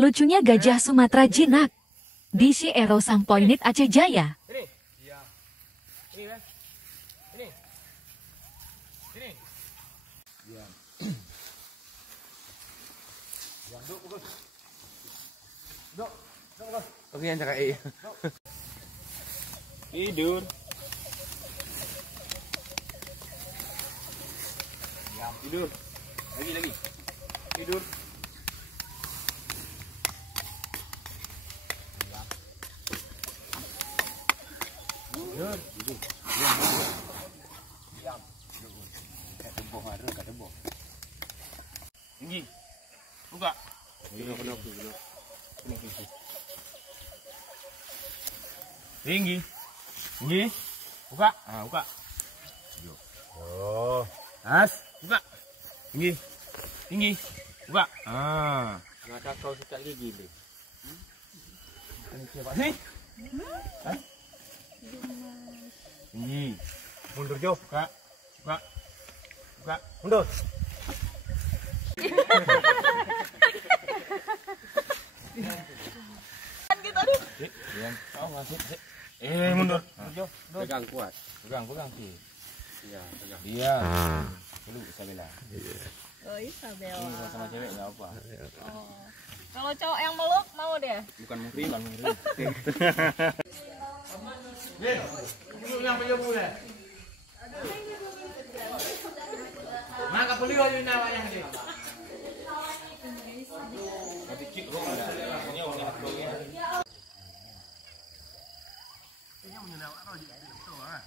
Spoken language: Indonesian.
Lucunya gajah Sumatera jinak. Di Ero Sang Poinit Aceh Jaya. Ini. Iya. Ini kan. Ini. Ini. Iya. Ya, duk, bagus. Duk, bagus. Oke, yang cakap tidur. Diam, tidur. Lagi. Tidur. Tidur. Diam. Kat tembok ada, kat tembok. Tinggi. Buka. Kena. Tinggi. Buka. Ah, buka. Oh. As, buka. Tinggi. Buka. Ah. Ada kau sikat gigi ni. Ini siapa ni? Tinggi. Mundur jauh. Buka. Mundur. Mundur. Pegang kuat. Pegang sih. Iya, pegang. Iya. Dulu Isabella. Iya. Oh, Isabella. Ini sama cewek enggak apa. Oh. Kalau cowok yang meluk mau deh. Bukan mungkin. Ini yang punya boleh. Maka beliau ini namanya dia. Tapi cik roh ada. Ini orang yang roh ya. Ini yang menyenangkan roh di situ ah.